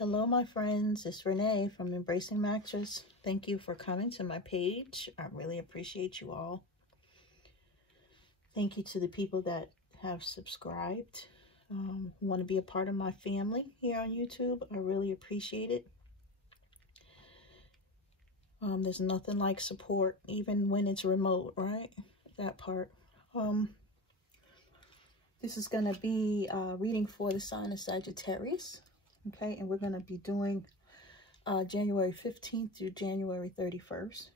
Hello, my friends. It's Renee from Embracing Mattress. Thank you for coming to my page. I really appreciate you all. Thank you to the people that have subscribed, who want to be a part of my family here on YouTube. I really appreciate it. There's nothing like support, even when it's remote, right? That part. This is going to be reading for the sign of Sagittarius. Okay, and we're going to be doing January 15th through January 31st.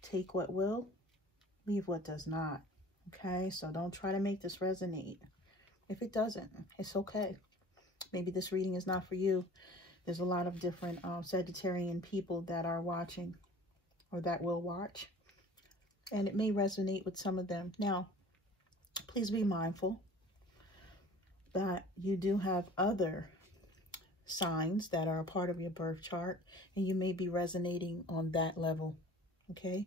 Take what will, leave what does not. Okay, so don't try to make this resonate. If it doesn't, it's okay. Maybe this reading is not for you. There's a lot of different Sagittarian people that are watching or that will watch, and it may resonate with some of them. Now, please be mindful that you do have other signs that are a part of your birth chart, and you may be resonating on that level. Okay,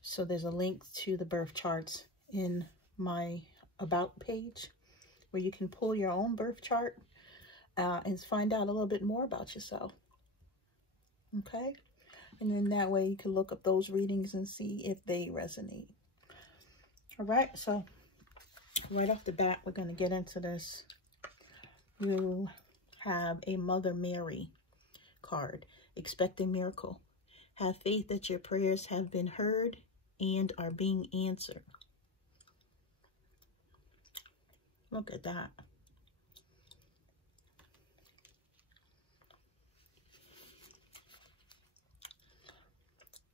so there's a link to the birth charts in my about page where you can pull your own birth chart and find out a little bit more about yourself. Okay, and then that way you can look up those readings and see if they resonate. All right, so right off the bat, we're going to get into this. You have a Mother Mary card. Expect a miracle. Have faith that your prayers have been heard and are being answered. Look at that.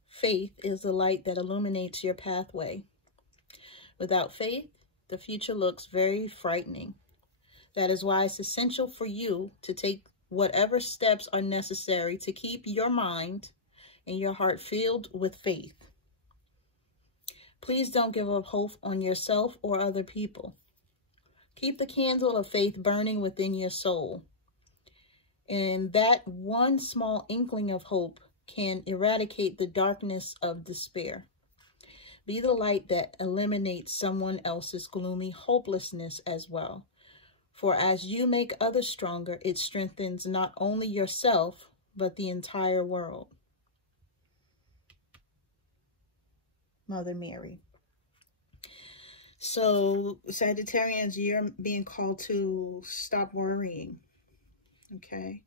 Faith is the light that illuminates your pathway. Without faith, the future looks very frightening. That is why it's essential for you to take whatever steps are necessary to keep your mind and your heart filled with faith. Please don't give up hope on yourself or other people. Keep the candle of faith burning within your soul. And that one small inkling of hope can eradicate the darkness of despair. Be the light that eliminates someone else's gloomy hopelessness as well. For as you make others stronger, it strengthens not only yourself, but the entire world. Mother Mary. So, Sagittarians, you're being called to stop worrying. Okay?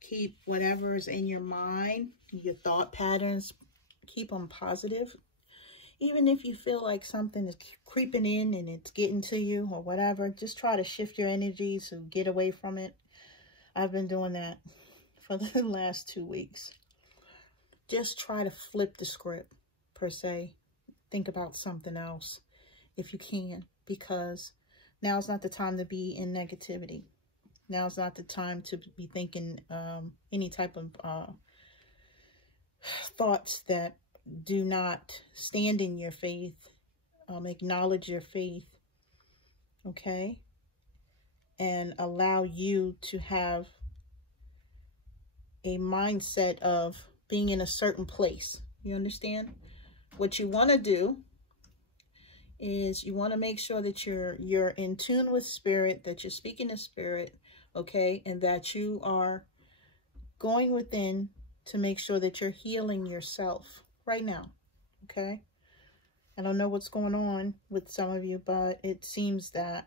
Keep whatever's in your mind, your thought patterns, keep them positive. Even if you feel like something is creeping in and it's getting to you or whatever, just try to shift your energy to get away from it. I've been doing that for the last 2 weeks. Just try to flip the script, per se. Think about something else if you can, because now's not the time to be in negativity. Now's not the time to be thinking any type of thoughts that do not stand in your faith. Acknowledge your faith, okay? And allow you to have a mindset of being in a certain place. You understand? What you want to do is you want to make sure that you're in tune with spirit, that you're speaking to spirit, okay? And that you are going within to make sure that you're healing yourself right now, okay? I don't know what's going on with some of you, but it seems that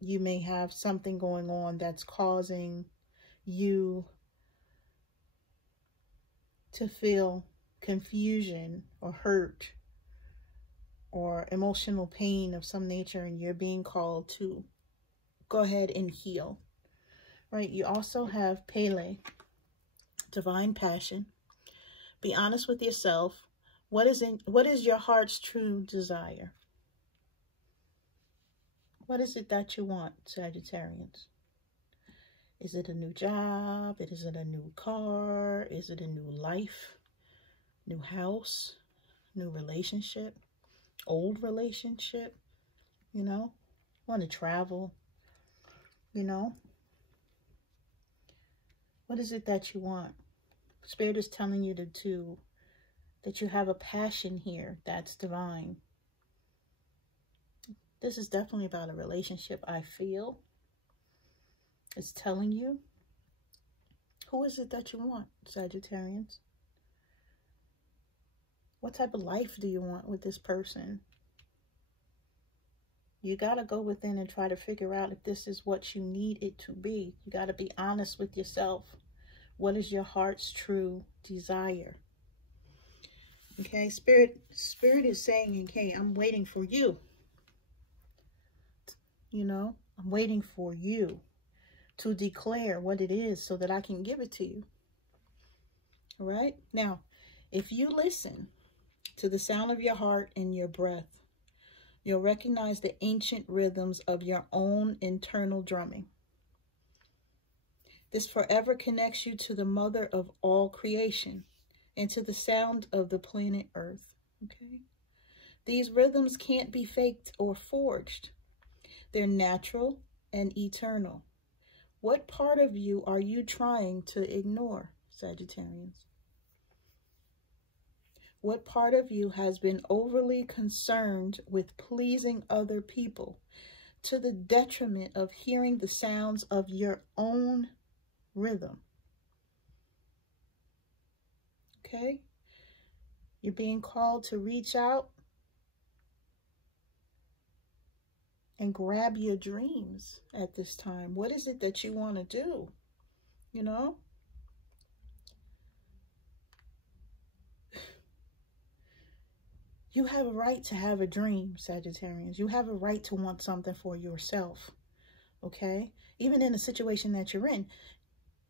you may have something going on that's causing you to feel confusion or hurt or emotional pain of some nature, and you're being called to go ahead and heal, right? You also have Pele, divine passion. Be honest with yourself. What is your heart's true desire? What is it that you want, Sagittarians? Is it a new job? Is it a new car? Is it a new life? New house? New relationship? Old relationship? You know? Want to travel? You know? What is it that you want? Spirit is telling you that you have a passion here that's divine. This is definitely about a relationship, I feel. is telling you. Who is it that you want, Sagittarians? What type of life do you want with this person? You got to go within and try to figure out if this is what you need it to be. You got to be honest with yourself. What is your heart's true desire? Okay, Spirit is saying, okay, I'm waiting for you. You know, I'm waiting for you to declare what it is so that I can give it to you. All right? Now, if you listen to the sound of your heart and your breath, you'll recognize the ancient rhythms of your own internal drumming. This forever connects you to the mother of all creation and to the sound of the planet Earth. Okay? These rhythms can't be faked or forged. They're natural and eternal. What part of you are you trying to ignore, Sagittarians? What part of you has been overly concerned with pleasing other people to the detriment of hearing the sounds of your own rhythm? Okay? You're being called to reach out and grab your dreams at this time. What is it that you want to do? You know? You have a right to have a dream, Sagittarians. You have a right to want something for yourself. Okay? Even in the situation that you're in,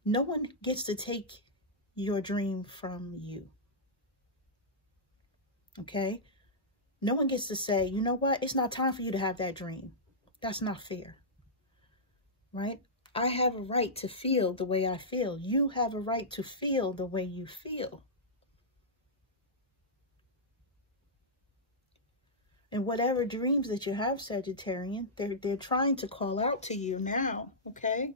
no one gets to take your dream from you. Okay? No one gets to say, you know what? It's not time for you to have that dream. That's not fair. Right? I have a right to feel the way I feel. You have a right to feel the way you feel. And whatever dreams that you have, Sagittarian, they're trying to call out to you now, okay?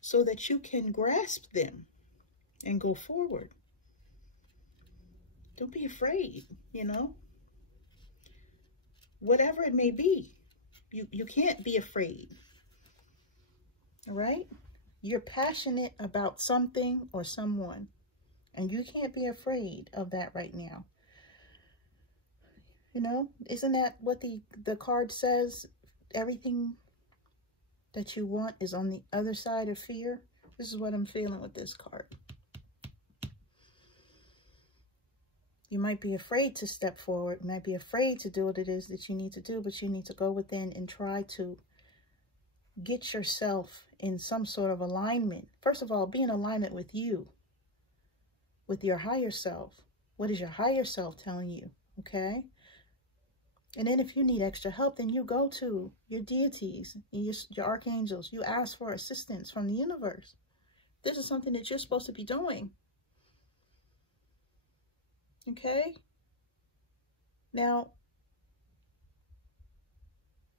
So that you can grasp them and go forward. Don't be afraid, you know? Whatever it may be, you can't be afraid, all right? You're passionate about something or someone, and you can't be afraid of that right now. You know, isn't that what the card says? Everything that you want is on the other side of fear. This is what I'm feeling with this card. You might be afraid to step forward. You might be afraid to do what it is that you need to do, but you need to go within and try to get yourself in some sort of alignment. First of all, be in alignment with you, with your higher self. What is your higher self telling you? Okay? And then if you need extra help, then you go to your deities, your archangels. You ask for assistance from the universe. This is something that you're supposed to be doing. Okay? Now,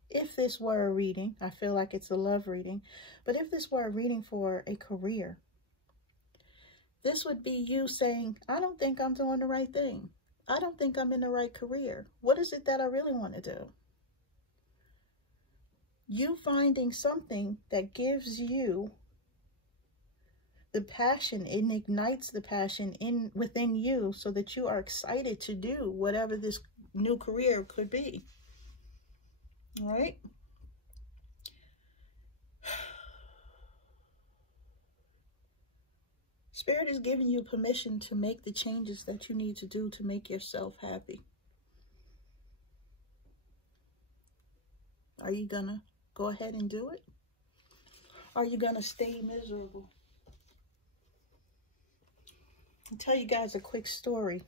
if this were a reading, I feel like it's a love reading, but if this were a reading for a career, this would be you saying, I don't think I'm doing the right thing. I don't think I'm in the right career. What is it that I really want to do? You finding something that gives you the passion, it ignites the passion within you so that you are excited to do whatever this new career could be. All right? Spirit is giving you permission to make the changes that you need to do to make yourself happy. Are you gonna go ahead and do it? Are you gonna stay miserable? I'll tell you guys a quick story.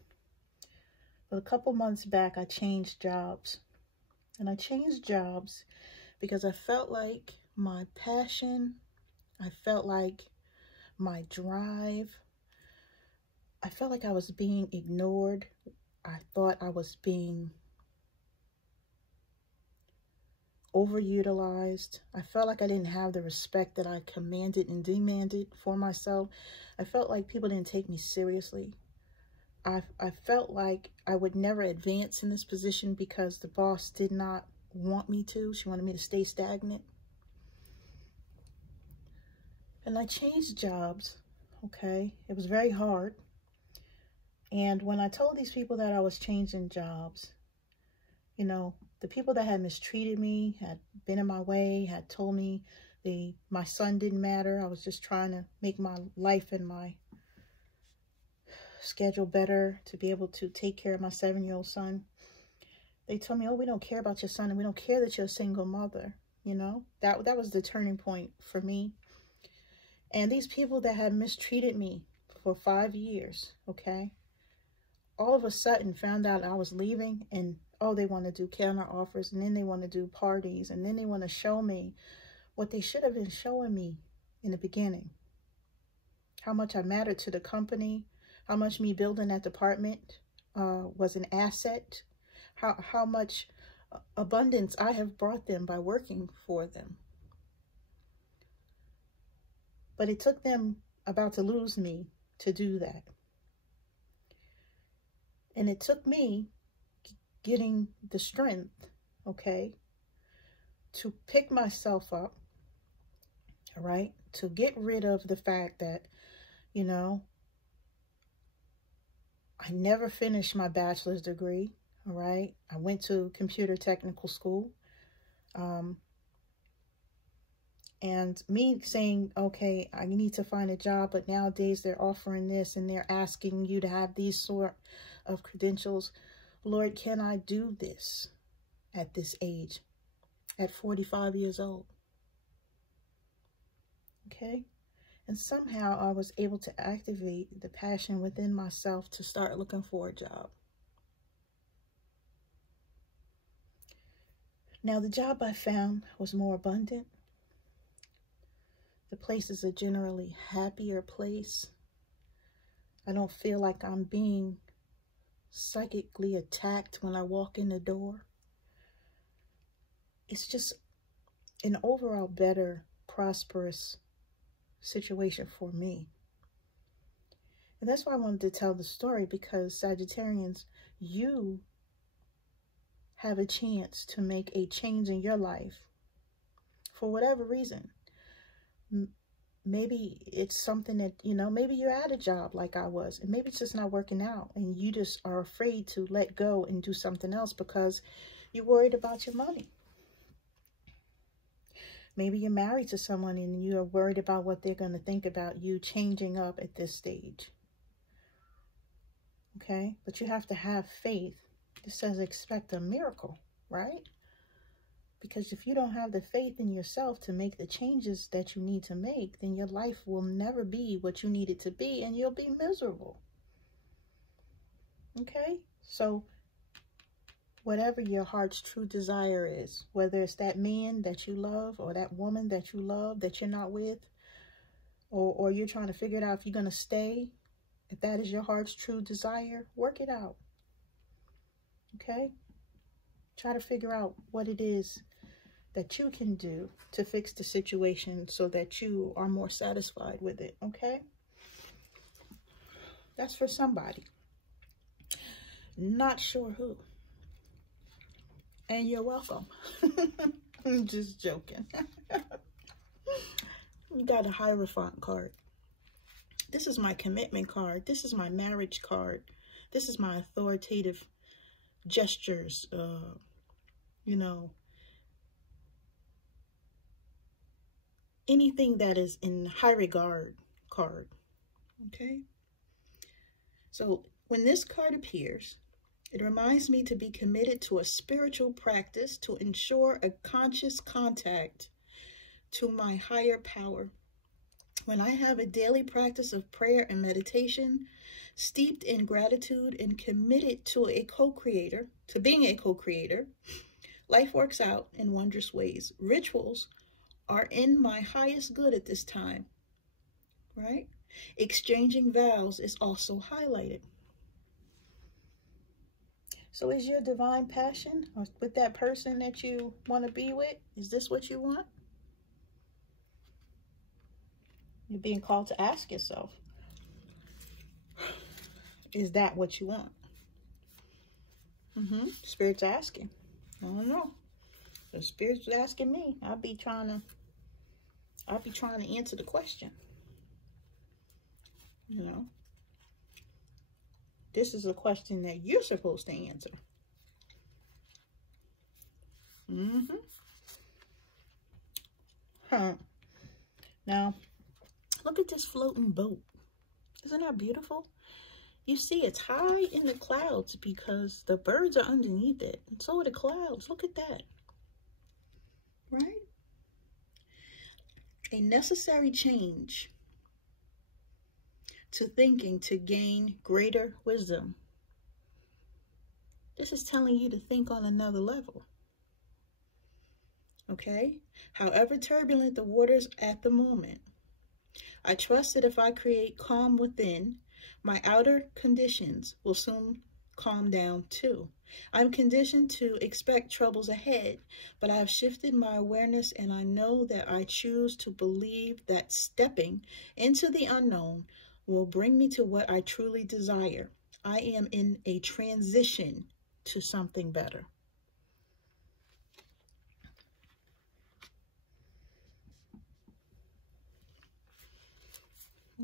A couple months back, I changed jobs. And I changed jobs because I felt like my passion, I felt like my drive, I felt like I was being ignored. I thought I was being overutilized. I felt like I didn't have the respect that I commanded and demanded for myself. I felt like people didn't take me seriously. I felt like I would never advance in this position because the boss did not want me to. She wanted me to stay stagnant. And I changed jobs, okay? It was very hard. And when I told these people that I was changing jobs, you know, the people that had mistreated me, had been in my way, had told me my son didn't matter. I was just trying to make my life and my schedule better to be able to take care of my 7-year-old son. They told me, oh, we don't care about your son and we don't care that you're a single mother. You know, that was the turning point for me. And these people that had mistreated me for 5 years, okay, all of a sudden found out I was leaving, and oh, they want to do counter offers, and then they want to do parties, and then they want to show me what they should have been showing me in the beginning. How much I mattered to the company, how much me building that department was an asset, how much abundance I have brought them by working for them. But it took them about to lose me to do that. And it took me getting the strength, okay, to pick myself up, all right, to get rid of the fact that, you know, I never finished my bachelor's degree, all right. I went to computer technical school. And me saying, okay, I need to find a job, but nowadays they're offering this and they're asking you to have these sort of credentials. Lord, can I do this at this age, at 45 years old? Okay. And somehow I was able to activate the passion within myself to start looking for a job. Now, the job I found was more abundant. The place is a generally happier place. I don't feel like I'm being psychically attacked when I walk in the door. It's just an overall better, prosperous situation for me. And that's why I wanted to tell the story, because Sagittarians, you have a chance to make a change in your life for whatever reason. Maybe it's something that, you know, maybe you're at a job like I was, and maybe it's just not working out, and you just are afraid to let go and do something else because you're worried about your money. Maybe you're married to someone and you're worried about what they're going to think about you changing up at this stage. Okay? But you have to have faith. It says expect a miracle, right? Because if you don't have the faith in yourself to make the changes that you need to make, then your life will never be what you need it to be, and you'll be miserable. Okay? So whatever your heart's true desire is, whether it's that man that you love or that woman that you love that you're not with, or you're trying to figure it out if you're going to stay, if that is your heart's true desire, work it out. Okay? Try to figure out what it is that you can do to fix the situation so that you are more satisfied with it, okay? That's for somebody. Not sure who. And you're welcome. I'm just joking. You got a Hierophant card. This is my commitment card. This is my marriage card. This is my authoritative gestures, you know, anything that is in high regard card. Okay. So when this card appears, it reminds me to be committed to a spiritual practice to ensure a conscious contact to my higher power. When I have a daily practice of prayer and meditation, steeped in gratitude and committed to being a co-creator, life works out in wondrous ways. Rituals are in my highest good at this time, right? Exchanging vows is also highlighted. So is your divine passion with that person that you want to be with, is this what you want? You're being called to ask yourself, is that what you want? Spirit's asking. I don't know. The Spirit's asking me. I'll be trying to I'll be trying to answer the question. You know, this is a question that you're supposed to answer. Now, look at this floating boat. Isn't that beautiful? You see, it's high in the clouds because the birds are underneath it. And so are the clouds. Look at that. Right? A necessary change to thinking to gain greater wisdom. This is telling you to think on another level. Okay? However turbulent the waters at the moment, I trust that if I create calm within, my outer conditions will soon calm down too. I'm conditioned to expect troubles ahead, but I have shifted my awareness and I know that I choose to believe that stepping into the unknown will bring me to what I truly desire. I am in a transition to something better.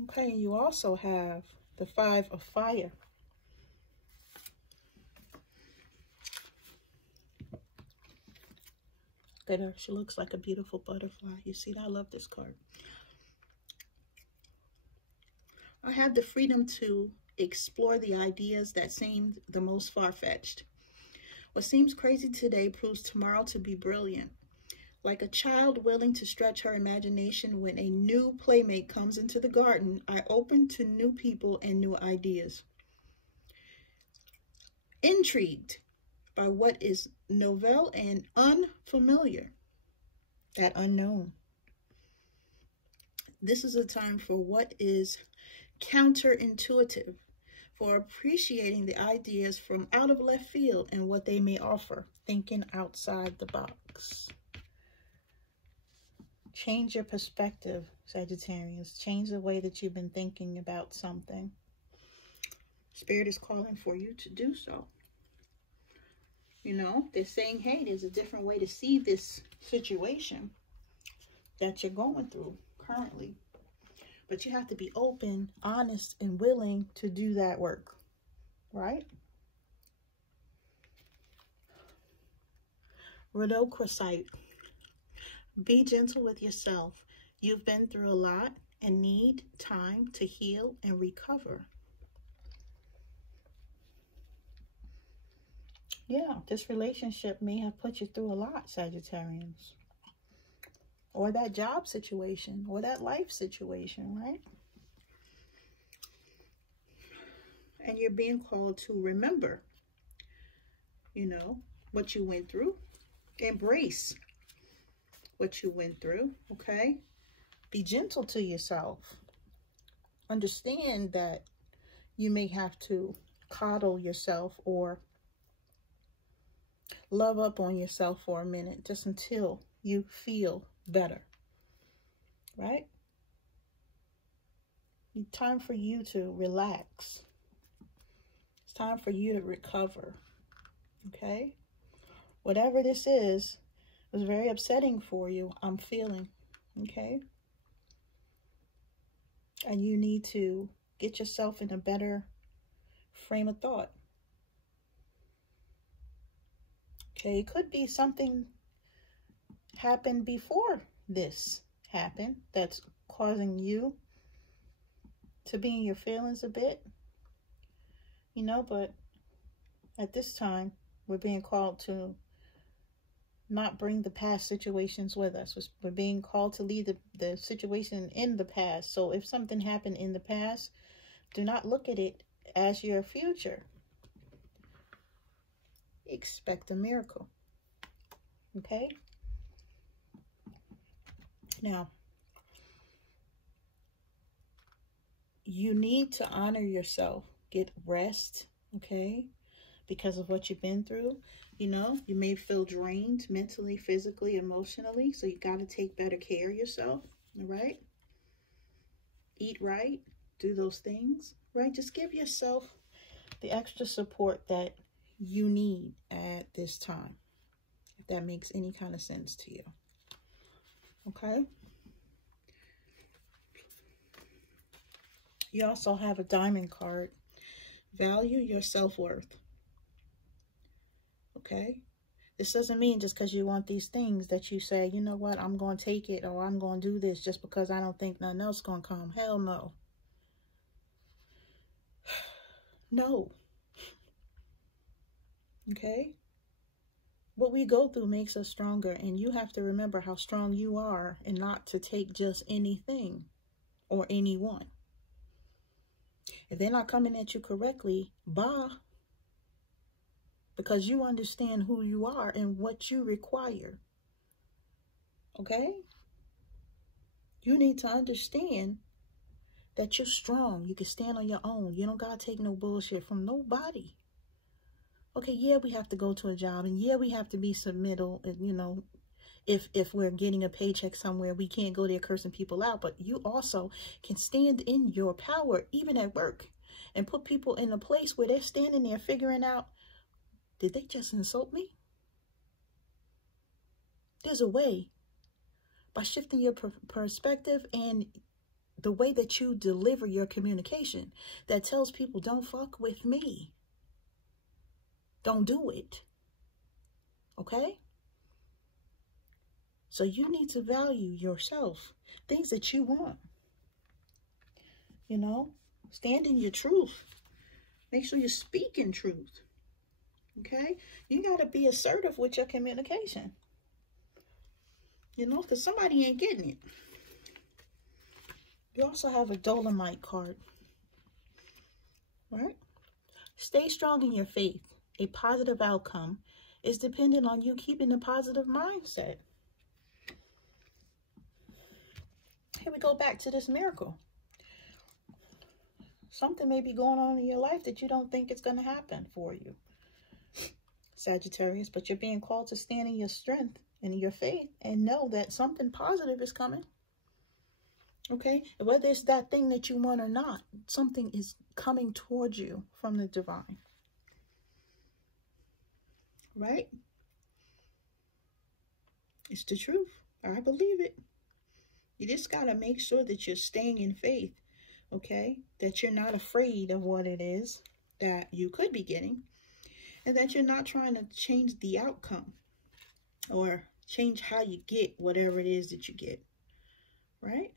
Okay, you also have the 5 of fire. Look at her. She looks like a beautiful butterfly. You see that? I love this card. I have the freedom to explore the ideas that seemed the most far-fetched. What seems crazy today proves tomorrow to be brilliant. Like a child willing to stretch her imagination when a new playmate comes into the garden, I open to new people and new ideas. Intrigued by what is novel and unfamiliar, that unknown. This is a time for what is counterintuitive, for appreciating the ideas from out of left field and what they may offer, thinking outside the box. Change your perspective, Sagittarius. Change the way that you've been thinking about something. Spirit is calling for you to do so. You know, they're saying, hey, there's a different way to see this situation that you're going through currently. But you have to be open, honest, and willing to do that work, right? Rhodochrosite. Be gentle with yourself. You've been through a lot and need time to heal and recover. Yeah, this relationship may have put you through a lot, Sagittarians. Or that job situation, or that life situation, right? And you're being called to remember, you know, what you went through. Embrace what you went through, okay? Be gentle to yourself. Understand that you may have to coddle yourself or love up on yourself for a minute, just until you feel better, right? It's time for you to relax. It's time for you to recover, okay? Whatever this is, it was very upsetting for you, I'm feeling, okay? And you need to get yourself in a better frame of thought. Okay, it could be something happened before this happened that's causing you to be in your feelings a bit, you know, but at this time, we're being called to not bring the past situations with us. We're being called to leave the situation in the past. So if something happened in the past, do not look at it as your future. Expect a miracle. Okay? Now, you need to honor yourself. Get rest, okay? Because of what you've been through. You know, you may feel drained mentally, physically, emotionally. So you got to take better care of yourself, all right? Eat right. Do those things, right? Just give yourself the extra support that you need at this time. If that makes any kind of sense to you. Okay? You also have a diamond card. Value your self-worth. Okay? This doesn't mean just because you want these things that you say, you know what, I'm going to take it, or I'm going to do this just because I don't think nothing else is going to come. Hell no. No. Okay? What we go through makes us stronger, and you have to remember how strong you are and not to take just anything or anyone. If they're not coming at you correctly, bye. Because you understand who you are and what you require. Okay? You need to understand that you're strong. You can stand on your own. You don't got to take no bullshit from nobody. Okay, yeah, we have to go to a job, and yeah, we have to be submittal, and you know, if we're getting a paycheck somewhere, we can't go there cursing people out, but you also can stand in your power, even at work, and put people in a place where they're standing there figuring out, did they just insult me? There's a way, by shifting your perspective and the way that you deliver your communication, that tells people, don't fuck with me. Don't do it. Okay? So you need to value yourself. Things that you want. You know? Stand in your truth. Make sure you're speaking truth. Okay? You got to be assertive with your communication. You know? Because somebody ain't getting it. You also have a Dolomite card. Right? Stay strong in your faith. A positive outcome is dependent on you keeping a positive mindset. Here we go back to this miracle. Something may be going on in your life that you don't think it's going to happen for you, Sagittarius, but you're being called to stand in your strength and in your faith and know that something positive is coming. Okay? Whether it's that thing that you want or not, something is coming towards you from the divine. Right? It's the truth. I believe it. You just got to make sure that you're staying in faith, okay? That you're not afraid of what it is that you could be getting, and that you're not trying to change the outcome or change how you get whatever it is that you get, right?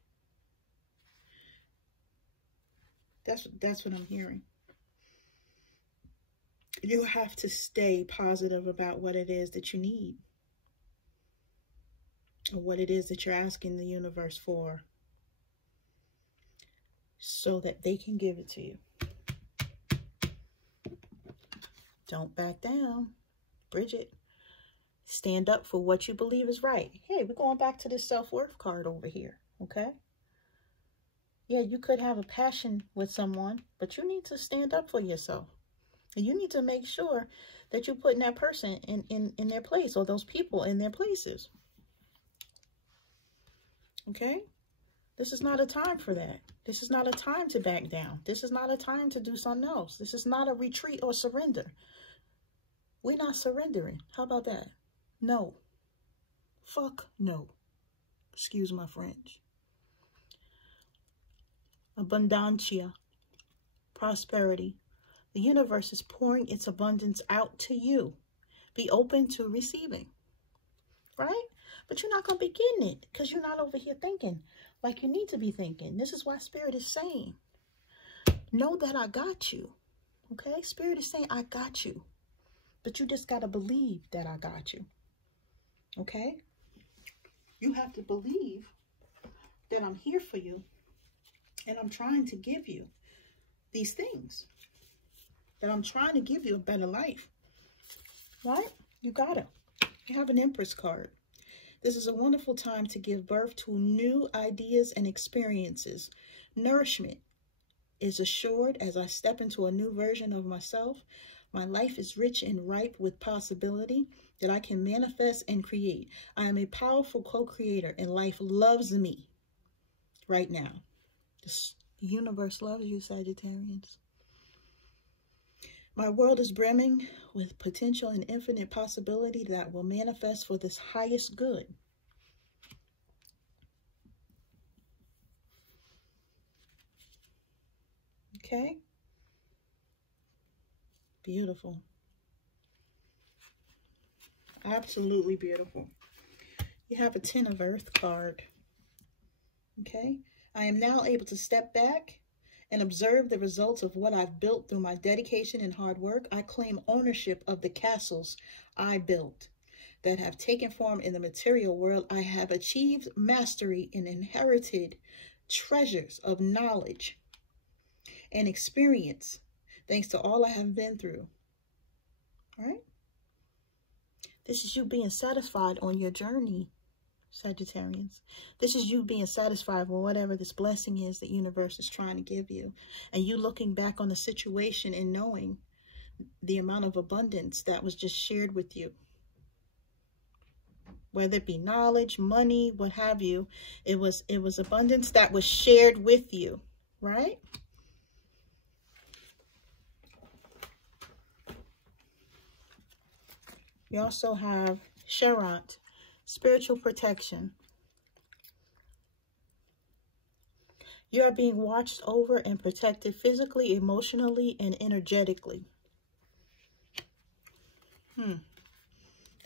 That's what I'm hearing. You have to stay positive about what it is that you need, or what it is that you're asking the universe for, so that they can give it to you. Don't back down, Bridget. Stand up for what you believe is right. Hey, we're going back to this self-worth card over here, okay? Yeah, you could have a passion with someone, but you need to stand up for yourself. And you need to make sure that you're putting that person in their place, or those people in their places. Okay? This is not a time for that. This is not a time to back down. This is not a time to do something else. This is not a retreat or surrender. We're not surrendering. How about that? No. Fuck no. Excuse my French. Abundancia. Prosperity. The universe is pouring its abundance out to you. Be open to receiving. Right? But you're not going to be getting it because you're not over here thinking like you need to be thinking. This is why Spirit is saying, know that I got you. Okay? Spirit is saying, I got you. But you just got to believe that I got you. Okay? You have to believe that I'm here for you. And I'm trying to give you these things. That I'm trying to give you a better life. Right? You got it. You have an Empress card. This is a wonderful time to give birth to new ideas and experiences. Nourishment is assured as I step into a new version of myself. My life is rich and ripe with possibility that I can manifest and create. I am a powerful co-creator, and life loves me right now. The universe loves you, Sagittarians. My world is brimming with potential and infinite possibility that will manifest for this highest good. Okay? Beautiful. Absolutely beautiful. You have a 10 of Earth card. Okay? I am now able to step back and observe the results of what I've built through my dedication and hard work. I claim ownership of the castles I built that have taken form in the material world. I have achieved mastery and inherited treasures of knowledge and experience thanks to all I have been through. All right? This is you being satisfied on your journey, Sagittarians. This is you being satisfied with whatever this blessing is the universe is trying to give you. And you looking back on the situation and knowing the amount of abundance that was just shared with you. Whether it be knowledge, money, what have you, it was abundance that was shared with you, right? You also have Sherrant, spiritual protection. You are being watched over and protected physically, emotionally, and energetically.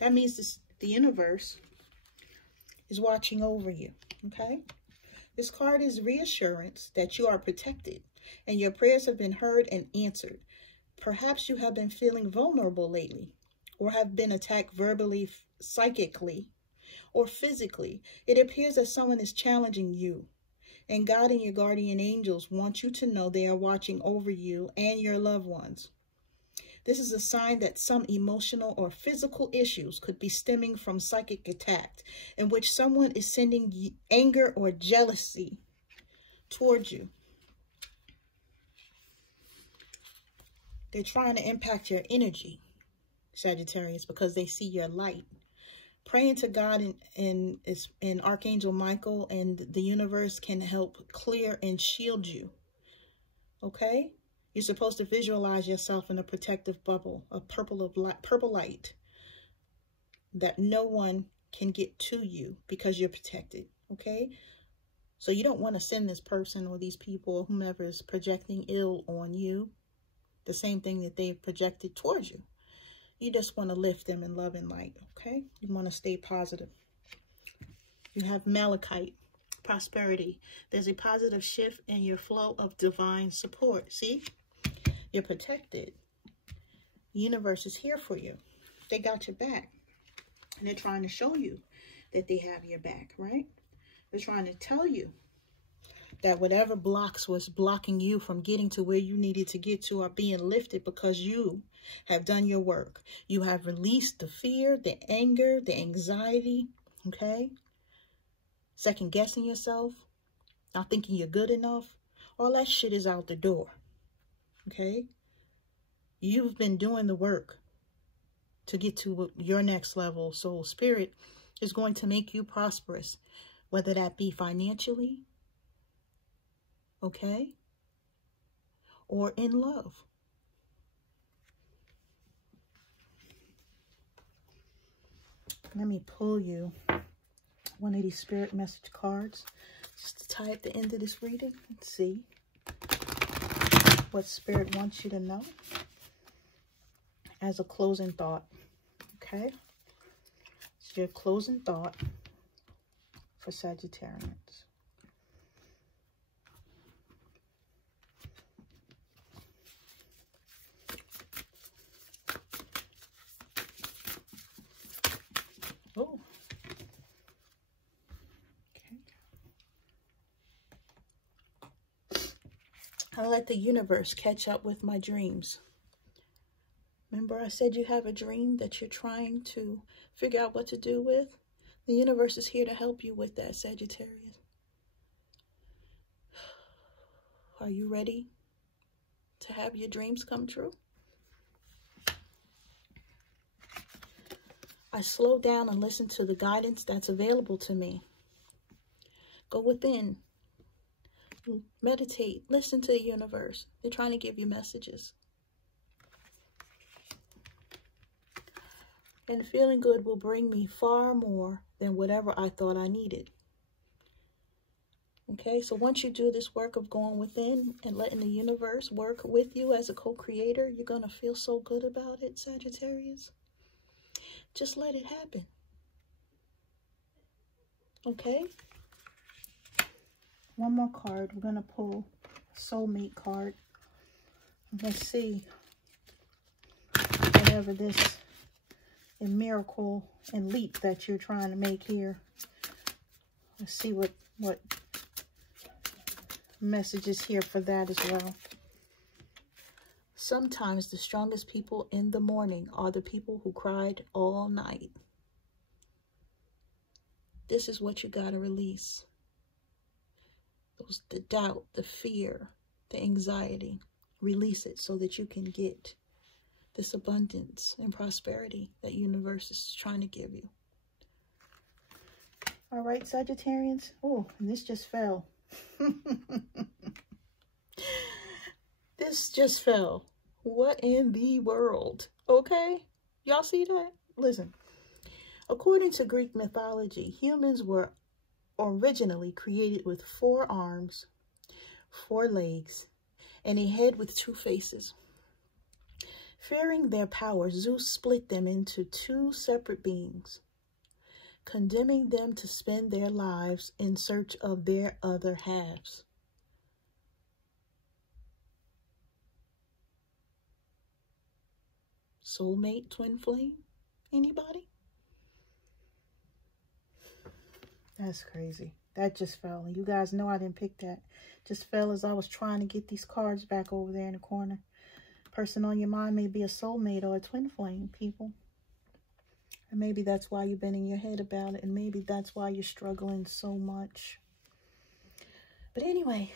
That means the universe is watching over you, okay? This card is reassurance that you are protected and your prayers have been heard and answered. Perhaps you have been feeling vulnerable lately or have been attacked verbally, psychically, or physically. It appears that someone is challenging you. And God and your guardian angels want you to know they are watching over you and your loved ones. This is a sign that some emotional or physical issues could be stemming from psychic attack, in which someone is sending anger or jealousy towards you. They're trying to impact your energy, Sagittarius, because they see your light. Praying to God and Archangel Michael and the universe can help clear and shield you. Okay? You're supposed to visualize yourself in a protective bubble, a purple light, that no one can get to you because you're protected. Okay? So you don't want to send this person or these people or whomever is projecting ill on you the same thing that they've projected towards you. You just want to lift them in love and light, okay? You want to stay positive. You have Malachite, prosperity. There's a positive shift in your flow of divine support. See? You're protected. The universe is here for you. They got your back. And they're trying to show you that they have your back, right? They're trying to tell you that whatever blocks was blocking you from getting to where you needed to get to are being lifted because you have done your work. You have released the fear, the anger, the anxiety, okay? Second guessing yourself, not thinking you're good enough. All that shit is out the door, okay? You've been doing the work to get to your next level. So Spirit is going to make you prosperous, whether that be financially, okay, or in love. Let me pull you one of these spirit message cards just to tie at the end of this reading and see what Spirit wants you to know as a closing thought, okay? It's your closing thought for Sagittarians. Oh, okay. I let the universe catch up with my dreams. Remember I said you have a dream that you're trying to figure out what to do with? The universe is here to help you with that, Sagittarius. Are you ready to have your dreams come true? I slow down and listen to the guidance that's available to me. Go within. Meditate. Listen to the universe. They're trying to give you messages. And feeling good will bring me far more than whatever I thought I needed. Okay, so once you do this work of going within and letting the universe work with you as a co-creator, you're going to feel so good about it, Sagittarius. Just let it happen. Okay? One more card. We're going to pull a soulmate card. Let's see whatever this miracle and leap that you're trying to make here. Let's see what messages here for that as well. Sometimes the strongest people in the morning are the people who cried all night. This is what you got to release. The doubt, the fear, the anxiety. Release it so that you can get this abundance and prosperity that universe is trying to give you. All right, Sagittarians. Oh, and this just fell. This just fell. What in the world? Okay, y'all see that? Listen, according to Greek mythology, humans were originally created with 4 arms, 4 legs, and a head with 2 faces. Fearing their power, Zeus split them into 2 separate beings, condemning them to spend their lives in search of their other halves. Soulmate, twin flame? Anybody? That's crazy. That just fell. And you guys know I didn't pick that. Just fell as I was trying to get these cards back over there in the corner. Person on your mind may be a soulmate or a twin flame, people. And maybe that's why you've been in your head about it. And maybe that's why you're struggling so much. But anyway,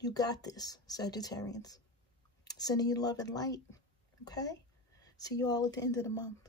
you got this, Sagittarians. Sending you love and light. Okay? See you all at the end of the month.